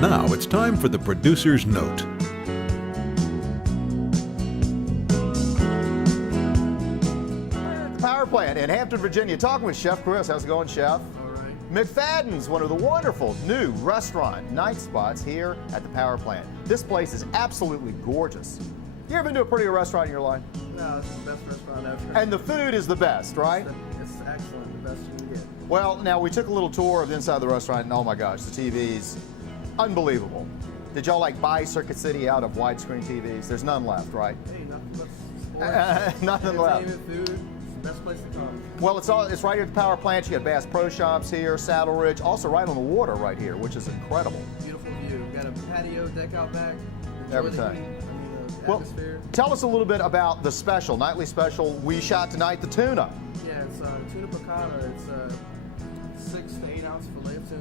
Now it's time for the producer's note. Power plant in Hampton, Virginia. Talking with Chef Chris. How's it going, Chef? All right. Mcfadden's, one of the wonderful new restaurant night spots here at the power plant. This place is absolutely gorgeous. You ever been to a prettier restaurant in your life? No, it's the best restaurant ever. And the food is the best, right? It's excellent, the best you can get. Well, now we took a little tour of the inside of the restaurant, and oh my gosh, the TV's unbelievable. Did y'all like buy Circuit City out of widescreen TVs? There's none left, right? Hey, nothing but sports. Nothing left. Entertainment, food. It's the best place to come. Well, it's right here at the power plant. You got Bass Pro Shops here, Saddle Ridge, also right on the water right here, which is incredible. Beautiful view. We've got a patio deck out back. Enjoy Everything. the heat. The Well, atmosphere. tell us a little bit about the special, nightly special. We shot tonight the tuna. Yeah, it's Tuna Piccata. It's a 6 to 8 ounce fillet of tuna,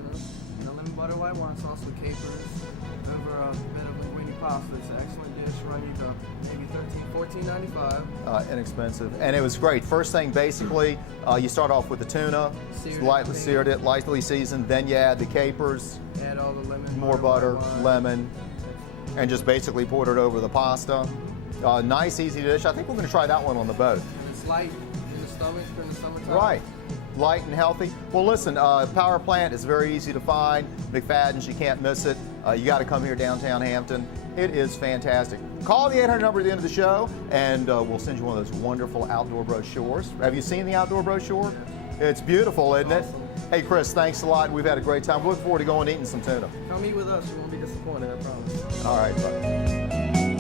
and a lemon butter white wine sauce with capers, over a bit of linguine pasta. It's an excellent dish, running to maybe $14.95. Inexpensive, and it was great. First thing, basically, you start off with the tuna, seared it, lightly seasoned. Then you add the capers, Add all the lemon, more butter, white wine. lemon, and just basically poured it over the pasta. Nice, easy dish. I think we're going to try that one on the boat. And it's light in the stomach during the summertime. Right. Light and healthy. Well, listen, power plant is very easy to find. Mcfadden's, you can't miss it. You got to come here downtown Hampton. It is fantastic. Call the 800 number at the end of the show, and we'll send you one of those wonderful outdoor brochures. Have you seen the outdoor brochure? It's beautiful, isn't it? Awesome. Hey, Chris, thanks a lot. We've had a great time. Look forward to going and eating some tuna. Come eat with us. You won't be disappointed, I promise. All right, buddy.